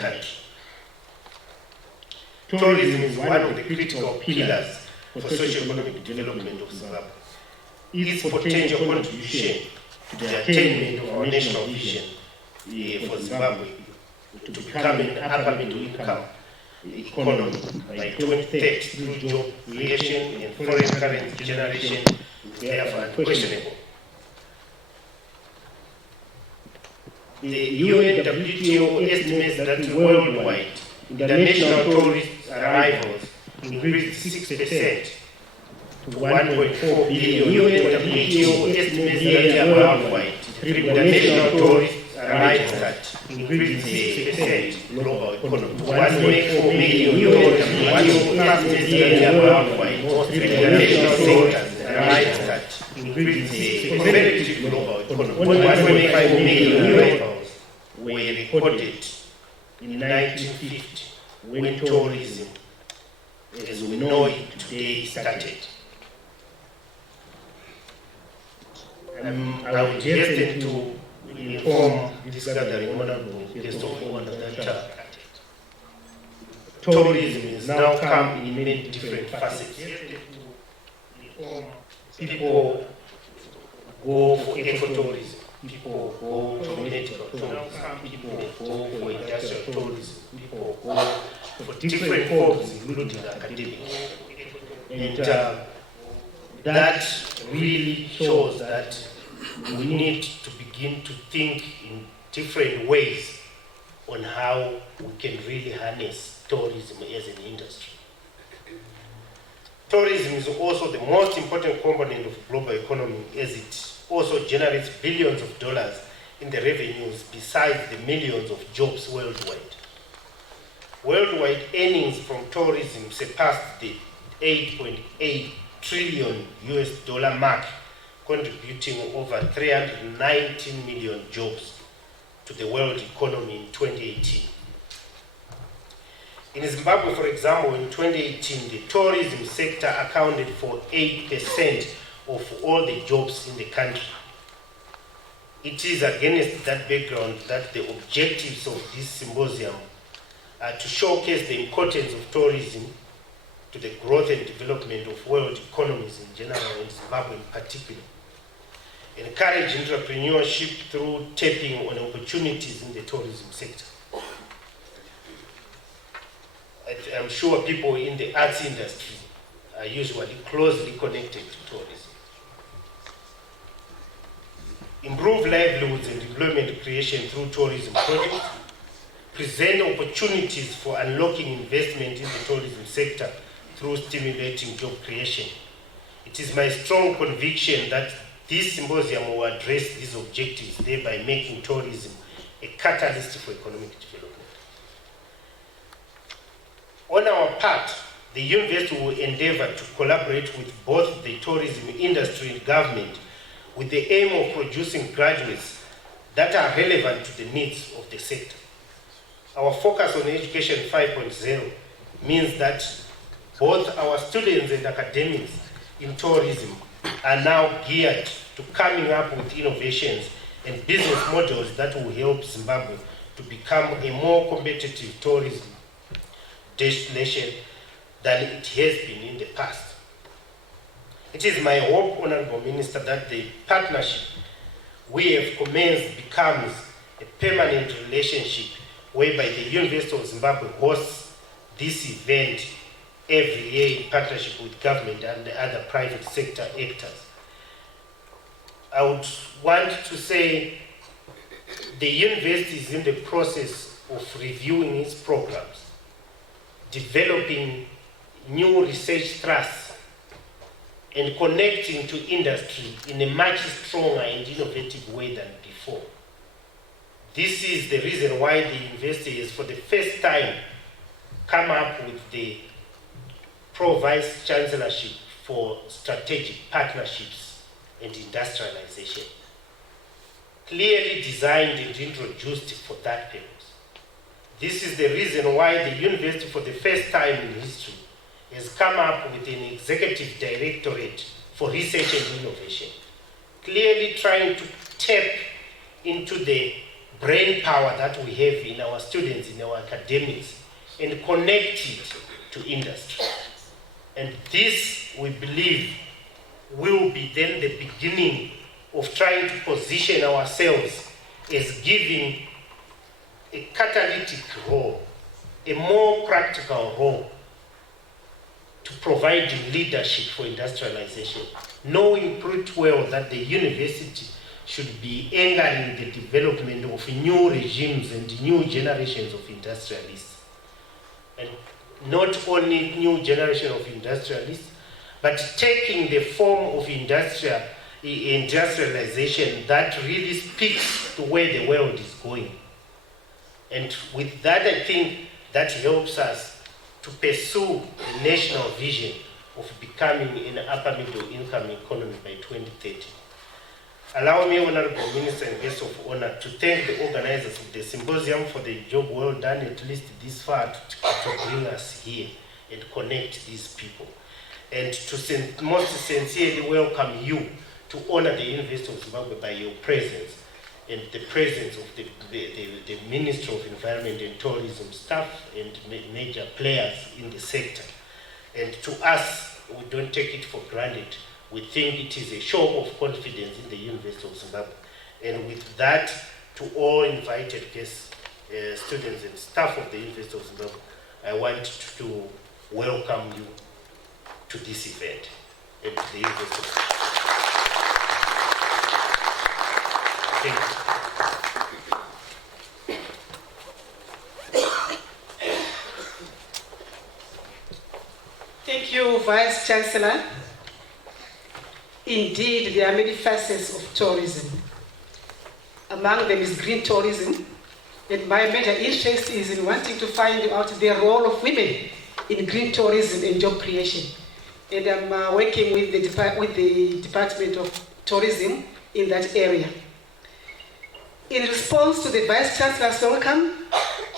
country. Tourism is one of the critical pillars for socio-economic development of Zimbabwe. Its potential contribution to the attainment of our national vision for Zimbabwe to become an upper middle income economy by 2030 through job creation and foreign currency generation is therefore unquestionable. The UNWTO estimates that worldwide international tourist arrivals increased 6% to 1.4 billion. UNWTO estimates that worldwide international tourist arrivals increased 6% global economy to 1.4 million. UNWTO estimates that worldwide international tourist arrivals increased 6% relative global economy. 1.5 million arrivals were recorded in 1950 when tourism, as we know it today, started. I would hasten to inform this gathering honorable guest of honor that tourism has now come in many different facets. People go for ecotourism, people go for medical tourism, people go for industrial tourism, people go for different forms, including academic. And that really shows that we need to begin to think in different ways on how we can really harness tourism as an industry. Tourism is also the most important component of global economy, as it also generates billions of dollars in the revenues besides the millions of jobs worldwide. Worldwide earnings from tourism surpassed the $8.8 trillion mark, contributing over 319 million jobs to the world economy in 2018. In Zimbabwe, for example, in 2018, the tourism sector accounted for 8% of all the jobs in the country. It is against that background that the objectives of this symposium are to showcase the importance of tourism to the growth and development of world economies in general and Zimbabwe in particular. Encourage entrepreneurship through tapping on opportunities in the tourism sector. I'm sure people in the arts industry are usually closely connected to tourism. Improve livelihoods and employment creation through tourism projects. Present opportunities for unlocking investment in the tourism sector through stimulating job creation. It is my strong conviction that this symposium will address these objectives, thereby making tourism a catalyst for economic development. On our part, the university will endeavor to collaborate with both the tourism industry and government with the aim of producing graduates that are relevant to the needs of the sector. Our focus on Education 5.0 means that both our students and academics in tourism are now geared to coming up with innovations and business models that will help Zimbabwe to become a more competitive tourism destination than it has been in the past. It is my hope, Honorable Minister, that the partnership we have commenced becomes a permanent relationship whereby the University of Zimbabwe hosts this event every year in partnership with government and the other private sector actors. I would want to say the university is in the process of reviewing its programs, developing new research thrusts, and connecting to industry in a much stronger and innovative way than before. This is the reason why the university has for the first time come up with the Pro-Vice Chancellorship for Strategic Partnerships and Industrialization, clearly designed and introduced for that purpose. This is the reason why the university for the first time in history has come up with an executive directorate for research and innovation, clearly trying to tap into the brain power that we have in our students, in our academics, and connect it to industry. And this, we believe, will be then the beginning of trying to position ourselves as giving a catalytic role, a more practical role to providing leadership for industrialization, knowing pretty well that the university should be angering the development of new regimes and new generations of industrialists. And not only new generation of industrialists, but taking the form of industrialization that really speaks to where the world is going. And with that, I think that helps us to pursue the national vision of becoming an upper middle income economy by 2030. Allow me, Honorable Minister and guests of honor, to thank the organizers of the symposium for the job well done, at least this far, to bring us here and connect these people. And to most sincerely welcome you to honor the University of Zimbabwe by your presence and the presence of the Ministry of Environment and Tourism staff and major players in the sector. And to us, we don't take it for granted. We think it is a show of confidence in the University of Zimbabwe. And with that, to all invited guests, students and staff of the University of Zimbabwe, I want to welcome you to this event at the University of Zimbabwe. Thank you. Thank you, Vice Chancellor. Indeed, there are many facets of tourism. Among them is green tourism, and my major interest is in wanting to find out the role of women in green tourism and job creation. And I'm working with the Department of Tourism in that area. In response to the Vice Chancellor's welcome,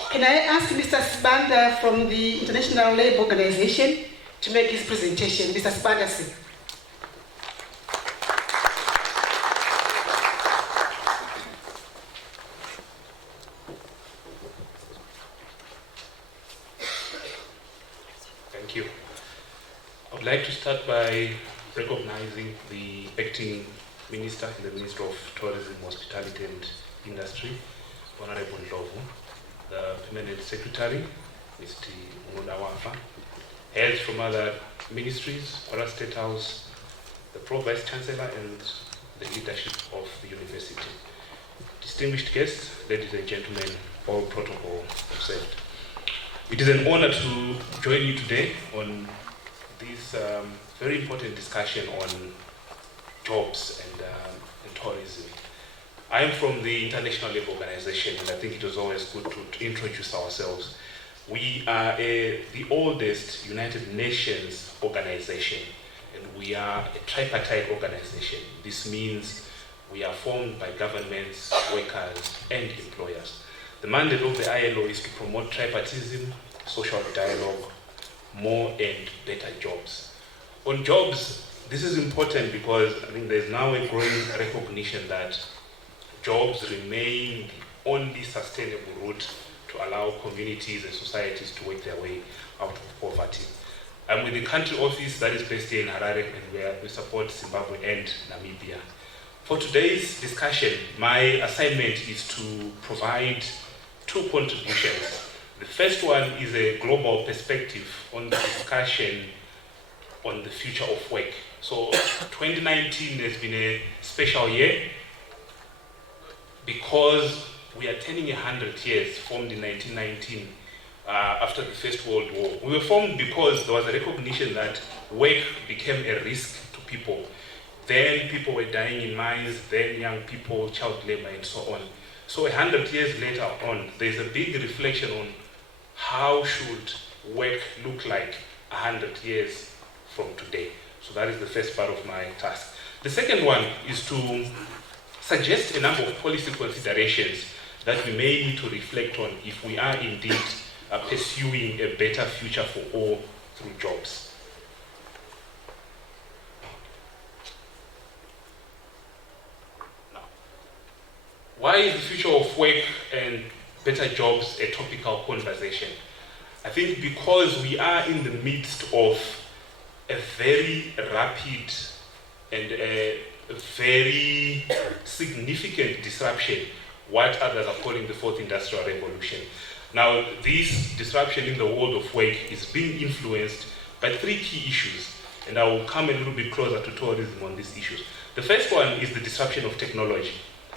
can I ask Mr. Sibanda from the International Labour Organization to make his presentation? Mr. Sibanda, sir. Thank you. I would like to start by recognizing the acting Minister in the Ministry of Tourism, Hospitality and Industry, Honorable Ndlovu, the Permanent Secretary, Mr. Mudawafa, heads from other ministries, Kwara State House, the Pro-Vice Chancellor and the leadership of the university. Distinguished guests, ladies and gentlemen, all protocol observed. It is an honor to join you today on this very important discussion on jobs and tourism. I am from the International Labour Organization, and I think it was always good to introduce ourselves. We are the oldest United Nations organization, and we are a tripartite organization. This means we are formed by governments, workers, and employers. The mandate of the ILO is to promote tripartism, social dialogue, more and better jobs. On jobs, this is important because I think there's now a growing recognition that jobs remain the only sustainable route to allow communities and societies to work their way out of poverty. I'm with the country office that is based here in Harare, and we support Zimbabwe and Namibia. For today's discussion, my assignment is to provide two contributions. The first one is a global perspective on the discussion on the future of work. So 2019 has been a special year because we are turning 100 years, formed in 1919 after the First World War. We were formed because there was a recognition that work became a risk to people. Then people were dying in mines, then young people, child labor, and so on. So 100 years later on, there's a big reflection on how should work look like 100 years from today. So that is the first part of my task. The second one is to suggest a number of policy considerations that we may need to reflect on if we are indeed pursuing a better future for all through jobs. Now, Why is the future of work and better jobs a topical conversation? I think because we are in the midst of a very rapid and a very significant disruption, what others are calling the fourth industrial revolution. Now, this disruption in the world of work is being influenced by three key issues, and I will come a little bit closer to tourism on these issues. The first one is the disruption of technology,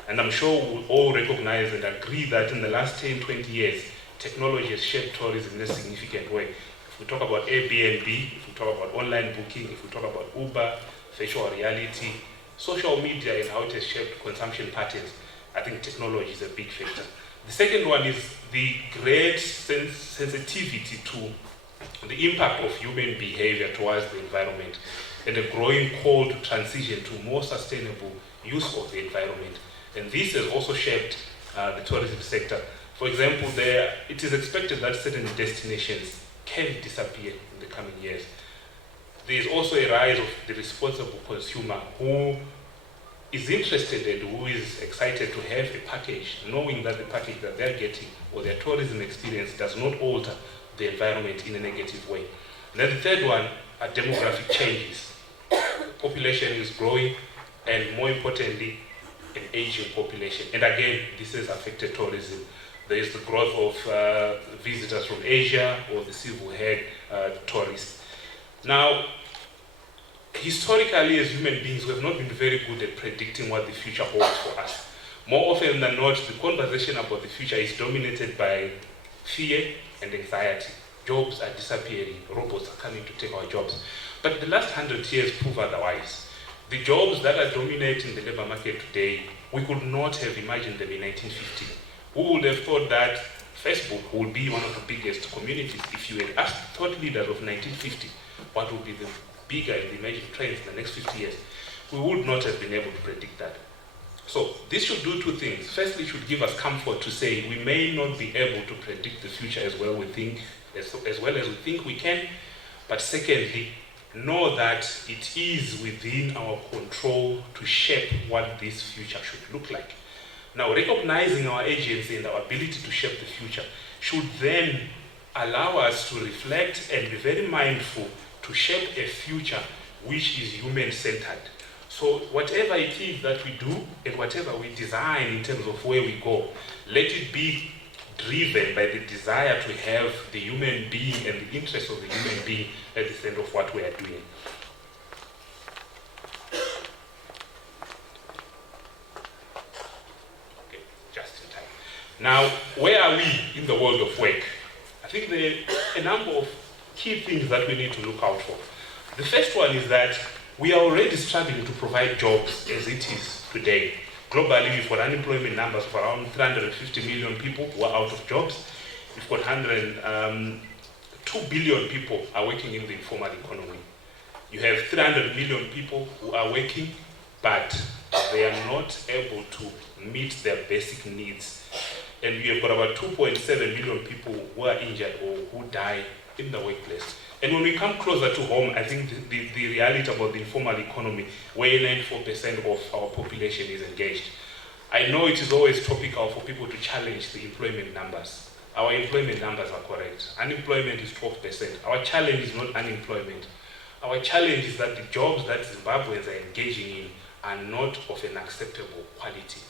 and I'm sure we'll all recognize and agree that in the last 10, 20 years, technology has shaped tourism in a significant way. If we talk about Airbnb, if we talk about online booking, if we talk about Uber, virtual reality, social media and how it has shaped consumption patterns, I think technology is a big factor. The second one is the great sensitivity to the impact of human behavior towards the environment and a growing call to transition to more sustainable use of the environment. And this has also shaped the tourism sector. For example, it is expected that certain destinations can disappear in the coming years. There is also a rise of the responsible consumer who is interested and who is excited to have a package, knowing that the package that they're getting or their tourism experience does not alter the environment in a negative way. And then the third one are demographic changes. Population is growing, and more importantly, an aging population. And again, this has affected tourism. There is the growth of visitors from Asia or the civil-head tourists. Now, historically, as human beings, we have not been very good at predicting what the future holds for us. More often than not, the conversation about the future is dominated by fear and anxiety. Jobs are disappearing, robots are coming to take our jobs. But the last 100 years prove otherwise. The jobs that are dominating the labor market today, we could not have imagined them in 1950. Who would have thought that Facebook would be one of the biggest communities? If you had asked thought leaders of 1950 what would be the bigger and the emerging trends in the next 50 years, we would not have been able to predict that. So this should do two things. Firstly, it should give us comfort to say we may not be able to predict the future as well as we think we can, but secondly, know that it is within our control to shape what this future should look like. Now, recognizing our agency and our ability to shape the future should then allow us to reflect and be very mindful to shape a future which is human-centered. So whatever it is that we do and whatever we design in terms of where we go, let it be driven by the desire to have the human being and the interest of the human being at the center of what we are doing. Okay, just in time. Now, where are we in the world of work? I think there are a number of key things that we need to look out for. The first one is that we are already struggling to provide jobs as it is today. Globally, we've got unemployment numbers of around 350 million people who are out of jobs. We've got 2 billion people are working in the informal economy. You have 300 million people who are working, but they are not able to meet their basic needs. And we have got about 2.7 million people who are injured or who die in the workplace. And when we come closer to home, I think the reality about the informal economy, where 94% of our population is engaged. I know it is always topical for people to challenge the employment numbers. Our employment numbers are correct. Unemployment is 12%. Our challenge is not unemployment. Our challenge is that the jobs that Zimbabweans are engaging in are not of an acceptable quality.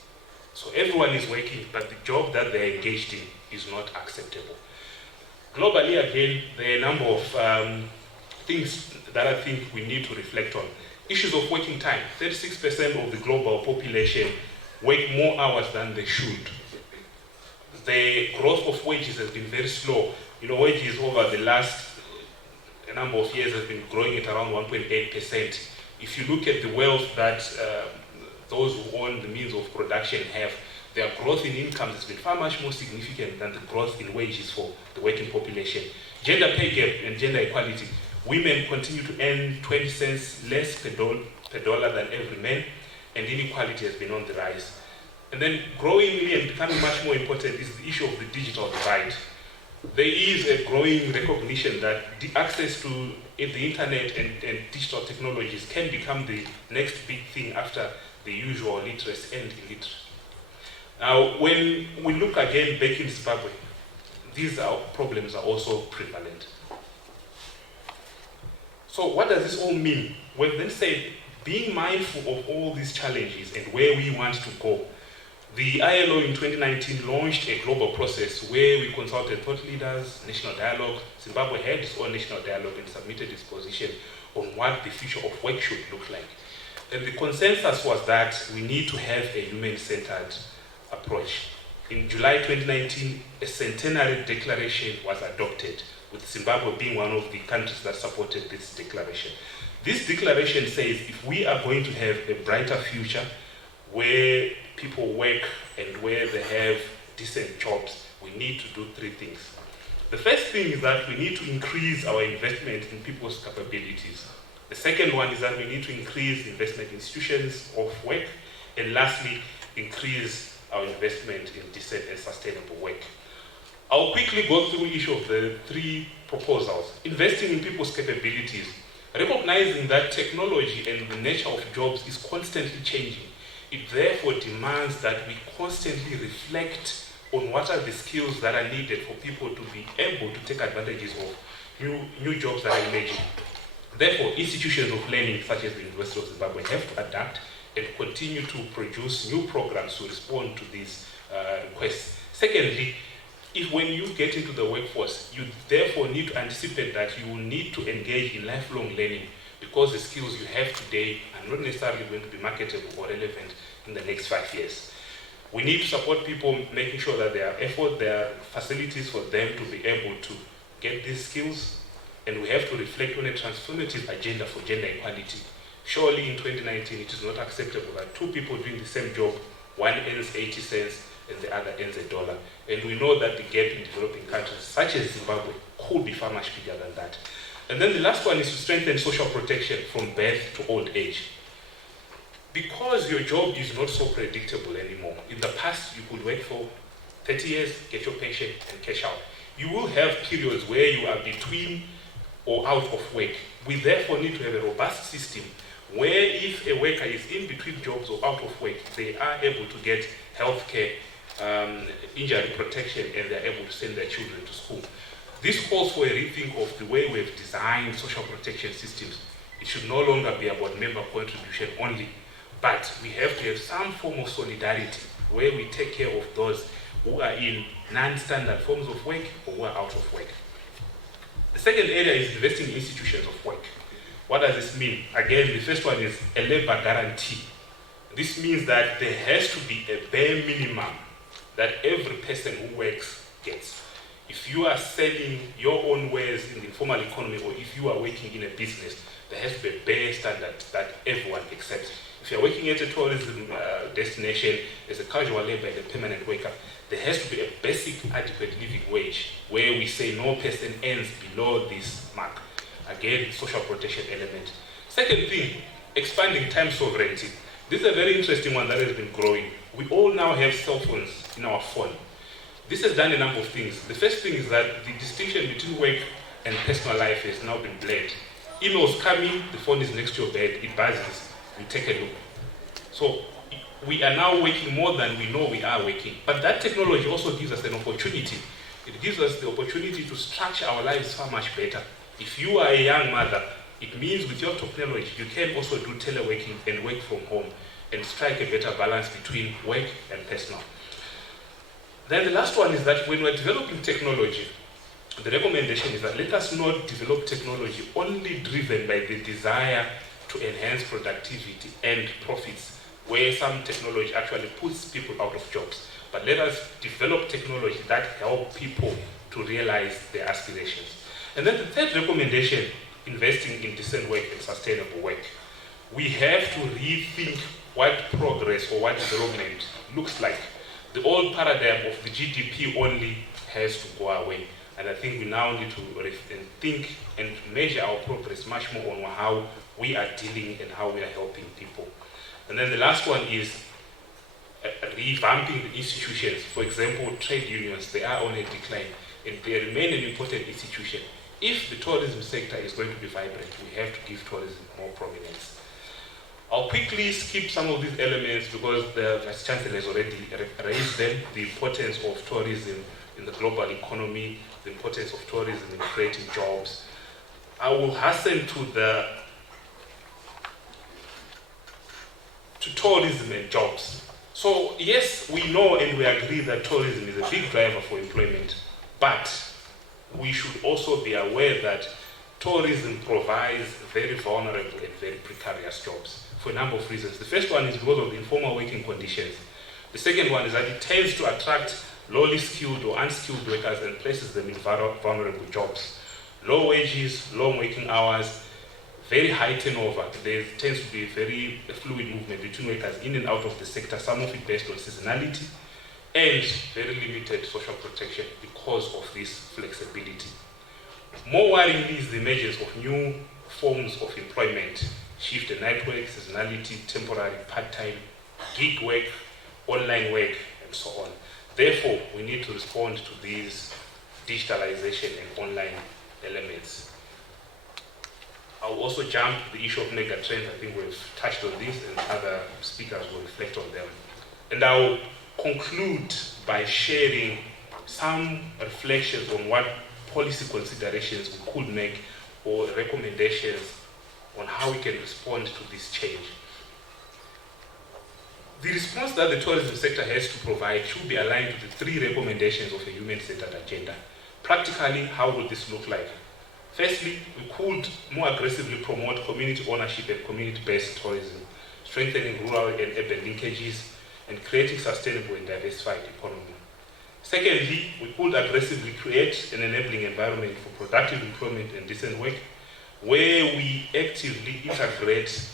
So everyone is working, but the job that they're engaged in is not acceptable. Globally, again, there are a number of things that I think we need to reflect on. Issues of working time. 36% of the global population work more hours than they should. The growth of wages has been very slow. You know, wages over the last number of years has been growing at around 1.8%. If you look at the wealth that those who own the means of production have, their growth in incomes has been far much more significant than the growth in wages for the working population. Gender pay gap and gender equality. Women continue to earn 20 cents less per dollar than every man, and inequality has been on the rise. And then growingly and becoming much more important is the issue of the digital divide. There is a growing recognition that the access to the internet and digital technologies can become the next big thing after the usual literacy and illiteracy. Now, when we look again back in Zimbabwe, these problems are also prevalent. So what does this all mean? We've then said, being mindful of all these challenges and where we want to go, the ILO in 2019 launched a global process where we consulted thought leaders, national dialogue. Zimbabwe had its own national dialogue and submitted its position on what the future of work should look like. And the consensus was that we need to have a human-centered approach. In July 2019, a centenary declaration was adopted, with Zimbabwe being one of the countries that supported this declaration. This declaration says if we are going to have a brighter future where people work and where they have decent jobs, we need to do three things. The first thing is that we need to increase our investment in people's capabilities. The second one is that we need to increase investment in institutions of work. And lastly, increase our investment in decent and sustainable work. I'll quickly go through each of the three proposals. Investing in people's capabilities, recognizing that technology and the nature of jobs is constantly changing. It therefore demands that we constantly reflect on what are the skills that are needed for people to be able to take advantages of new jobs that are emerging. Therefore, institutions of learning such as the University of Zimbabwe have to adapt and continue to produce new programs to respond to these requests. Secondly, if when you get into the workforce, you therefore need to anticipate that you will need to engage in lifelong learning because the skills you have today are not necessarily going to be marketable or relevant in the next 5 years. We need to support people, making sure that there are facilities for them to be able to get these skills, and we have to reflect on a transformative agenda for gender equality. Surely in 2019, it is not acceptable that two people doing the same job, one earns 80 cents and the other earns $1. And we know that the gap in developing countries such as Zimbabwe could be far much bigger than that. And then the last one is to strengthen social protection from birth to old age. Because your job is not so predictable anymore. In the past, you could work for 30 years, get your pension, and cash out. You will have periods where you are between or out of work. We therefore need to have a robust system where if a worker is in between jobs or out of work, they are able to get healthcare, injury protection, and they're able to send their children to school. This calls for a rethink of the way we've designed social protection systems. It should no longer be about member contribution only, but we have to have some form of solidarity where we take care of those who are in non-standard forms of work or who are out of work. The second area is investing in institutions of work. What does this mean? Again, the first one is a labor guarantee. This means that there has to be a bare minimum that every person who works gets. If you are selling your own wares in the informal economy, or if you are working in a business, there has to be a bare standard that everyone accepts. If you're working at a tourism destination as a casual labor and a permanent worker, there has to be a basic adequate living wage where we say no person earns below this mark. Again, social protection element. Second thing, expanding time sovereignty. This is a very interesting one that has been growing. We all now have cell phones in our phone. This has done a number of things. The first thing is that the distinction between work and personal life has now been blurred. Emails coming, the phone is next to your bed, it buzzes, you take a look. So we are now working more than we know we are working. But that technology also gives us an opportunity. It gives us the opportunity to structure our lives far much better. If you are a young mother, it means with your technology, you can also do teleworking and work from home and strike a better balance between work and personal. Then the last one is that when we're developing technology, the recommendation is that let us not develop technology only driven by the desire to enhance productivity and profits, where some technology actually puts people out of jobs. But let us develop technology that help people to realize their aspirations. And then the third recommendation, investing in decent work and sustainable work. We have to rethink what progress or what development looks like. The old paradigm of the GDP only has to go away. And I think we now need to think and measure our progress much more on how we are dealing and how we are helping people. And then the last one is revamping the institutions. For example, trade unions, they are on a decline and they remain an important institution. If the tourism sector is going to be vibrant, we have to give tourism more prominence. I'll quickly skip some of these elements because the Vice Chancellor has already raised them. The importance of tourism in the global economy, the importance of tourism in creating jobs. I will hasten to tourism and jobs. So yes, we know and we agree that tourism is a big driver for employment, but we should also be aware that tourism provides very vulnerable and very precarious jobs for a number of reasons. The first one is because of the informal working conditions. The second one is that it tends to attract lowly skilled or unskilled workers and places them in vulnerable jobs. Low wages, long working hours, very high turnover. There tends to be very fluid movement between workers in and out of the sector, some of it based on seasonality, and very limited social protection because of this flexibility. More worryingly is the emergence of new forms of employment, shift and night work, seasonality, temporary, part-time, gig work, online work, and so on. Therefore, we need to respond to these digitalization and online elements. I'll also jump to the issue of mega trends. I think we've touched on this and other speakers will reflect on them. And I'll conclude by sharing some reflections on what policy considerations we could make or recommendations on how we can respond to this change. The response that the tourism sector has to provide should be aligned to the three recommendations of a human-centered agenda. Practically, how would this look like? Firstly, we could more aggressively promote community ownership and community-based tourism, strengthening rural and urban linkages, and creating sustainable and diversified economy. Secondly, we could aggressively create an enabling environment for productive employment and decent work, where we actively integrate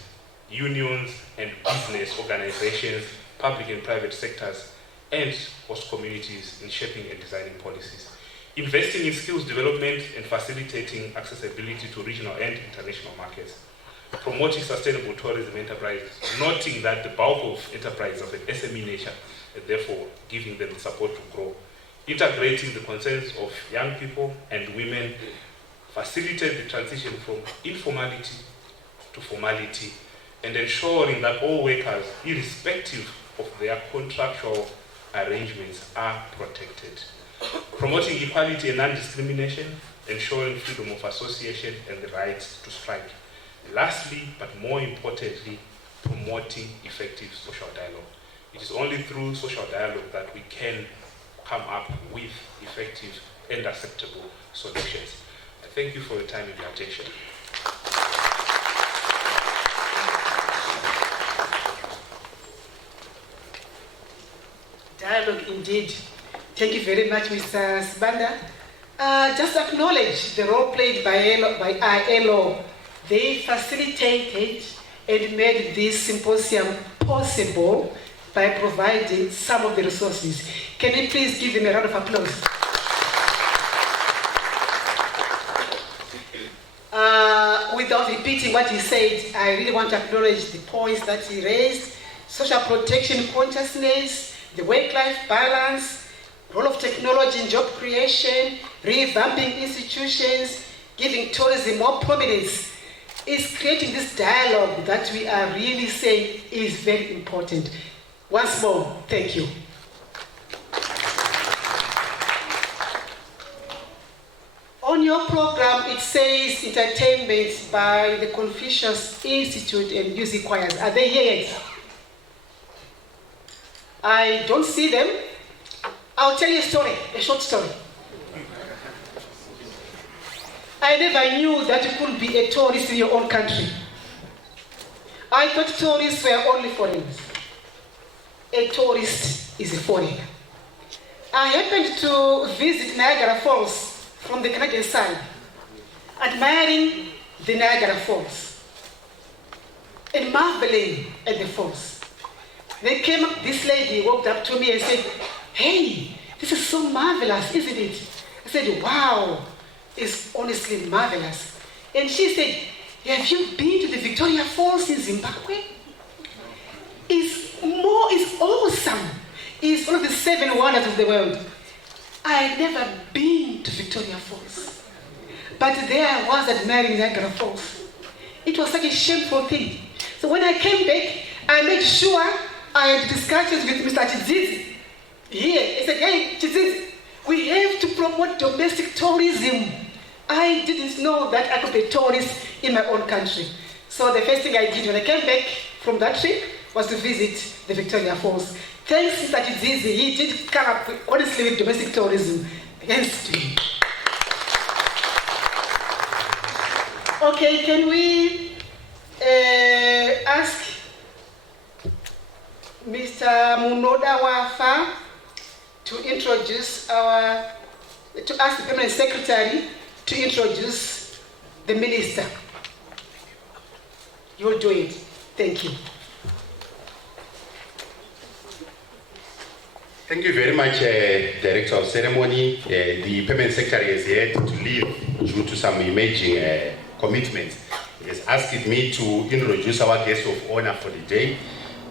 unions and business organizations, public and private sectors, and host communities in shaping and designing policies. Investing in skills development and facilitating accessibility to regional and international markets. Promoting sustainable tourism enterprises, noting that the bulk of enterprises of an SME nature, and therefore giving them the support to grow. Integrating the concerns of young people and women, facilitate the transition from informality to formality, and ensuring that all workers, irrespective of their contractual arrangements, are protected. Promoting equality and non-discrimination, ensuring freedom of association and the right to strike. Lastly, but more importantly, promoting effective social dialogue. It is only through social dialogue that we can come up with effective and acceptable solutions. I thank you for your time and your attention. Dialogue indeed. Thank you very much, Mr. Sibanda. Just acknowledge the role played by ILO. They facilitated and made this symposium possible by providing some of the resources. Can you please give them a round of applause? Without repeating what he said, I really want to acknowledge the points that he raised: social protection consciousness, the work-life balance, role of technology in job creation, revamping institutions, giving tourism more prominence. Is creating this dialogue that we are really saying is very important. Once more, thank you. On your program, it says entertainment by the Confucius Institute and music choirs. Are they here yet? I don't see them. I'll tell you a story, a short story. I never knew that you could be a tourist in your own country. I thought tourists were only foreigners. A tourist is a foreigner. I happened to visit Niagara Falls from the Canadian side, admiring the Niagara Falls and marveling at the falls. Then this lady walked up to me and said, "Hey, this is so marvelous, isn't it?" I said, "Wow. It's honestly marvelous." And she said, "Have you been to the Victoria Falls in Zimbabwe? It's awesome. It's one of the 7 wonders of the world." I had never been to Victoria Falls, but there I was admiring Niagara Falls. It was such a shameful thing. So when I came back, I made sure I had discussions with Mr. Chidzizi here. I said, hey, Chidzizi, we have to promote domestic tourism. I didn't know that I could be a tourist in my own country. So the first thing I did when I came back from that trip was to visit the Victoria Falls. Thanks to Mr. Chidzizi, he did come up, honestly, with domestic tourism. Thanks to him. Okay, can we ask Mr. Munoda Wafa to introduce to ask the Permanent Secretary to introduce the Minister. You'll do it. Thank you. Thank you very much, Director of Ceremony. The Permanent Secretary is here to leave due to some emerging commitments. He has asked me to introduce our guest of honor for the day.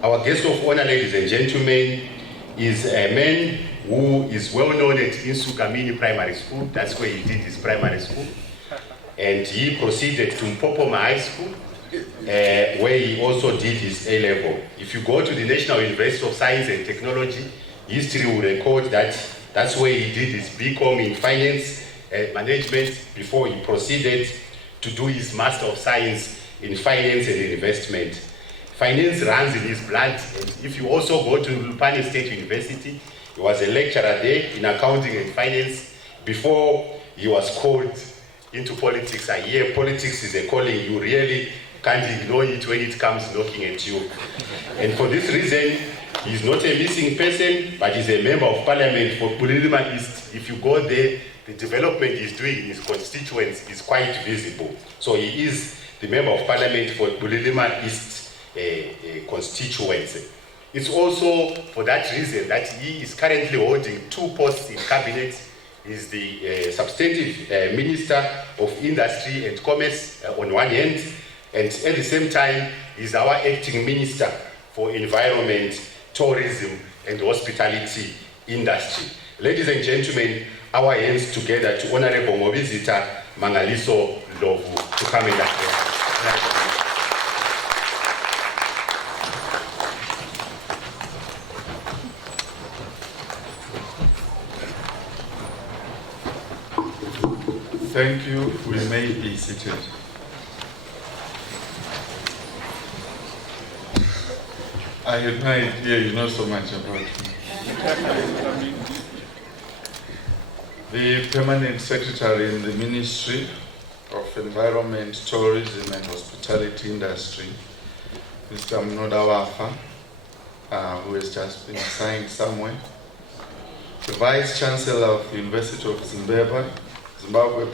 Our guest of honor, ladies and gentlemen, is a man who is well known at Insukamini Primary School. That's where he did his primary school. And he proceeded to Mpopoma High School, where he also did his A-level. If you go to the National University of Science and Technology, history will record that that's where he did his BCom in Finance Management before he proceeded to do his Master of Science in Finance and Investment. Finance runs in his blood, and if you also go to Lupane State University, he was a lecturer there in accounting and finance before he was called into politics. I hear politics is a calling. You really can't ignore it when it comes knocking at you. And for this reason, he's not a missing person, but he's a member of parliament for Bulilima East. If you go there, the development he's doing in his constituents is quite visible. So he is the member of parliament for Bulilima East constituency. It's also for that reason that he is currently holding 2 posts in cabinet. He's the substantive Minister of Industry and Commerce on one hand, and at the same time, he's our acting Minister for Environment, Tourism and Hospitality Industry. Ladies and gentlemen, our hands together to Honorable Mobizita Mangaliso Lovu to come and address. Thank you. We may be seated. I had no idea you know so much about me. The Permanent Secretary in the Ministry of Environment, Tourism and Hospitality Industry, Mr. Munoda Wafa, who has just been assigned somewhere. The Vice Chancellor of the University of Zimbabwe,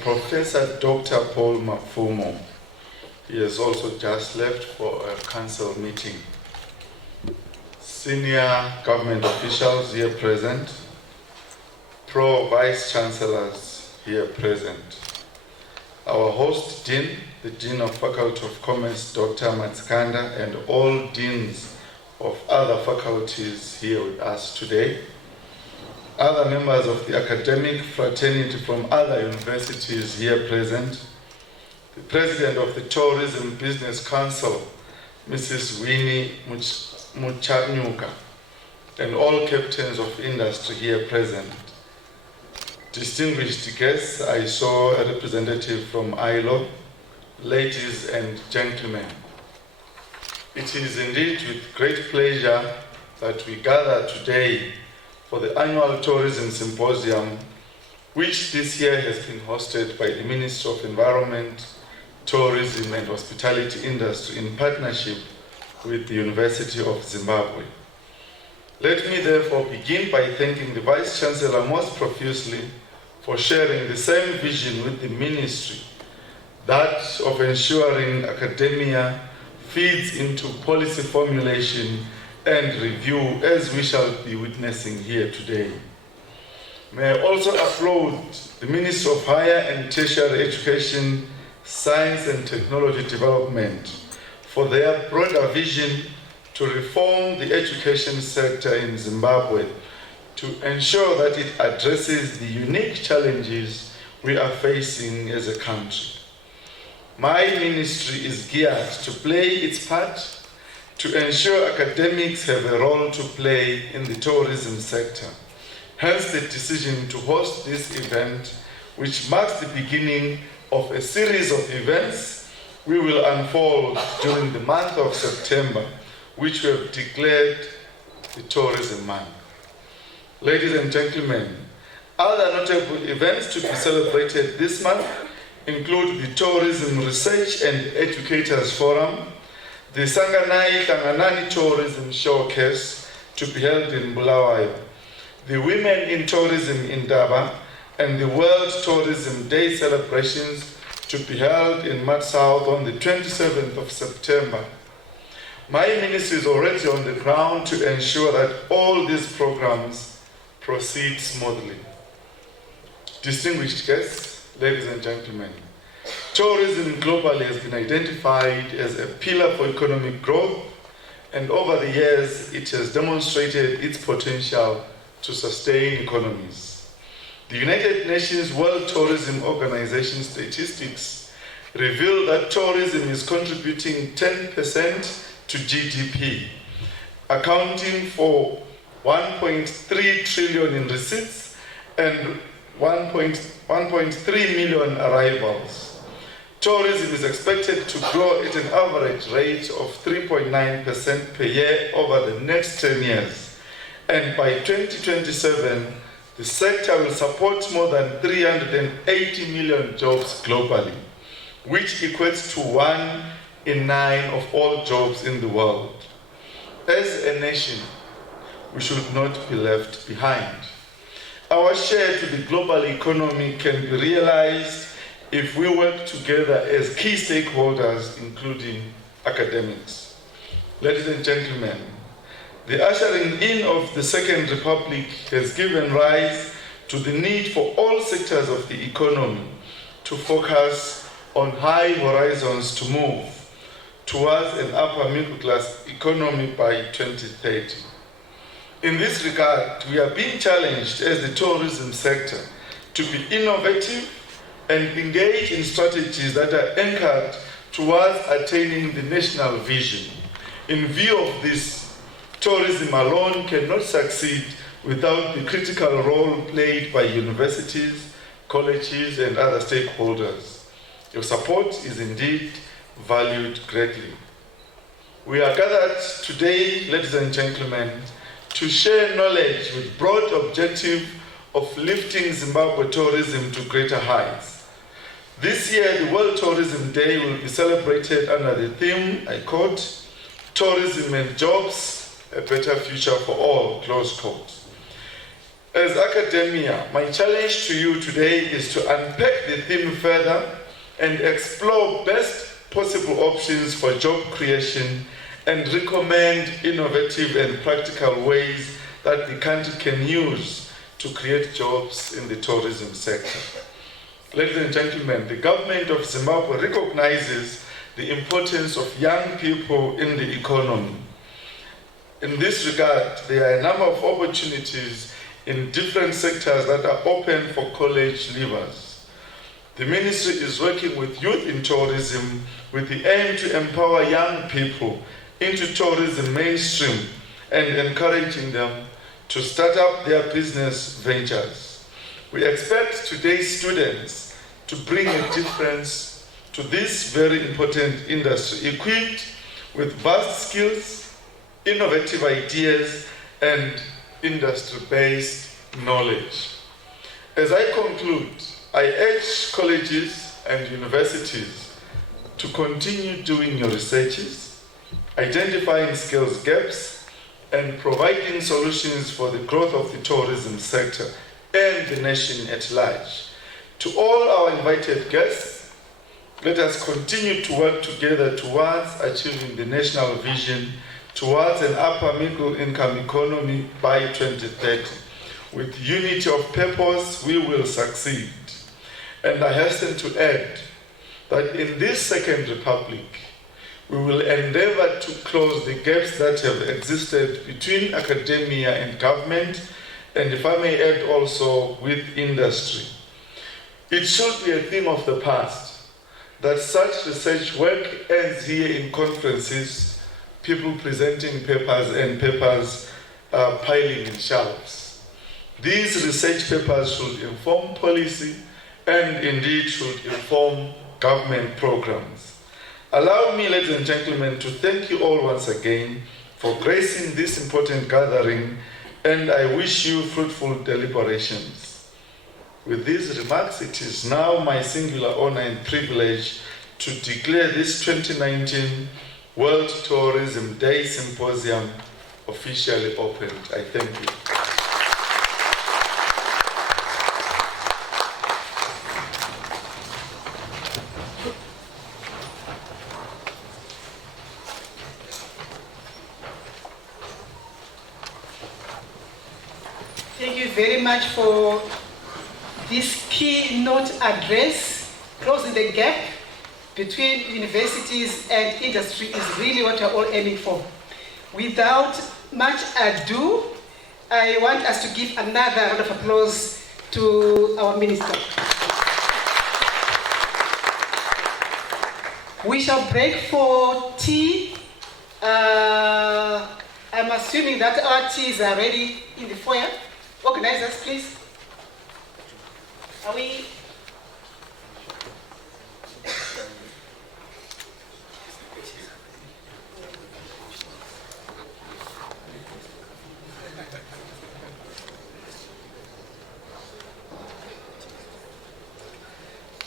Professor Dr. Paul Mafumo. He has also just left for a council meeting. Senior government officials here present, Pro-Vice Chancellors here present. Our host Dean, the Dean of Faculty of Commerce, Dr. Matskanda, and all Deans of other faculties here with us today. Other members of the academic fraternity from other universities here present, the President of the Tourism Business Council, Mrs. Winnie Muchanyuka, and all captains of industry here present. Distinguished guests, I saw a representative from ILO, ladies and gentlemen. It is indeed with great pleasure that we gather today for the annual Tourism Symposium, which this year has been hosted by the Ministry of Environment, Tourism and Hospitality Industry in partnership with the University of Zimbabwe. Let me therefore begin by thanking the Vice Chancellor most profusely for sharing the same vision with the Ministry, that of ensuring academia feeds into policy formulation and review, as we shall be witnessing here today. May I also applaud the Ministry of Higher and Tertiary Education, Science and Technology Development for their broader vision to reform the education sector in Zimbabwe to ensure that it addresses the unique challenges we are facing as a country. My ministry is geared to play its part to ensure academics have a role to play in the tourism sector. Hence the decision to host this event, which marks the beginning of a series of events we will unfold during the month of September, which we have declared the Tourism Month. Ladies and gentlemen, other notable events to be celebrated this month include the Tourism Research and Educators Forum, the Sanganai Tanganani Tourism Showcase to be held in Bulawayo, the Women in Tourism in Daba, and the World Tourism Day celebrations to be held in Mad South on the 27th of September. My ministry is already on the ground to ensure that all these programs proceed smoothly. Distinguished guests, ladies and gentlemen, tourism globally has been identified as a pillar for economic growth, and over the years it has demonstrated its potential to sustain economies. The United Nations World Tourism Organization statistics reveal that tourism is contributing 10% to GDP, accounting for 1.3 trillion in receipts and 1.3 million arrivals. Tourism is expected to grow at an average rate of 3.9% per year over the next 10 years. And by 2027, the sector will support more than 380 million jobs globally, which equates to 1 in 9 of all jobs in the world. As a nation, we should not be left behind. Our share to the global economy can be realized if we work together as key stakeholders, including academics. Ladies and gentlemen, the ushering in of the Second Republic has given rise to the need for all sectors of the economy to focus on high horizons to move towards an upper middle class economy by 2030. In this regard, we are being challenged as the tourism sector to be innovative and engage in strategies that are anchored towards attaining the national vision. In view of this, tourism alone cannot succeed without the critical role played by universities, colleges, and other stakeholders. Your support is indeed valued greatly. We are gathered today, ladies and gentlemen, to share knowledge with broad objective of lifting Zimbabwe tourism to greater heights. This year, the World Tourism Day will be celebrated under the theme, I quote, "Tourism and Jobs, a Better Future for All," close quote. As academia, my challenge to you today is to unpack the theme further and explore best possible options for job creation and recommend innovative and practical ways that the country can use to create jobs in the tourism sector. Ladies and gentlemen, the government of Zimbabwe recognizes the importance of young people in the economy. In this regard, there are a number of opportunities in different sectors that are open for college leavers. The ministry is working with youth in tourism with the aim to empower young people into tourism mainstream and encouraging them to start up their business ventures. We expect today's students to bring a difference to this very important industry, equipped with vast skills, innovative ideas, and industry-based knowledge. As I conclude, I urge colleges and universities to continue doing your researches, identifying skills gaps, and providing solutions for the growth of the tourism sector and the nation at large. To all our invited guests, let us continue to work together towards achieving the national vision towards an upper middle income economy by 2030. With unity of purpose, we will succeed. And I hasten to add that in this Second Republic, we will endeavor to close the gaps that have existed between academia and government, and if I may add also with industry. It should be a theme of the past that such research work ends here in conferences, people presenting papers and papers piling in shelves. These research papers should inform policy and indeed should inform government programs. Allow me, ladies and gentlemen, to thank you all once again for gracing this important gathering, and I wish you fruitful deliberations. With these remarks, it is now my singular honor and privilege to declare this 2019 World Tourism Day Symposium officially opened. I thank you. Thank you very much for this keynote address. Closing the gap between universities and industry is really what we're all aiming for. Without much ado, I want us to give another round of applause to our minister. We shall break for tea. I'm assuming that our teas are ready in the foyer. Organizers, please. Are we?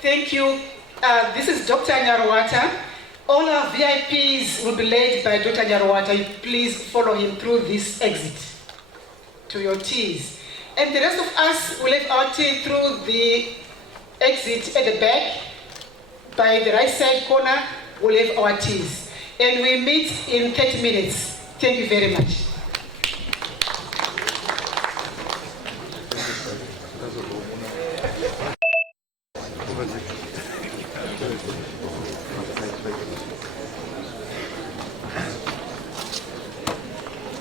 Thank you. This is Dr. Nyarwata. All our VIPs will be led by Dr. Nyarwata. Please follow him through this exit to your teas. And the rest of us will have our tea through the exit at the back. By the right side corner, we'll have our teas. And we meet in 30 minutes. Thank you very much.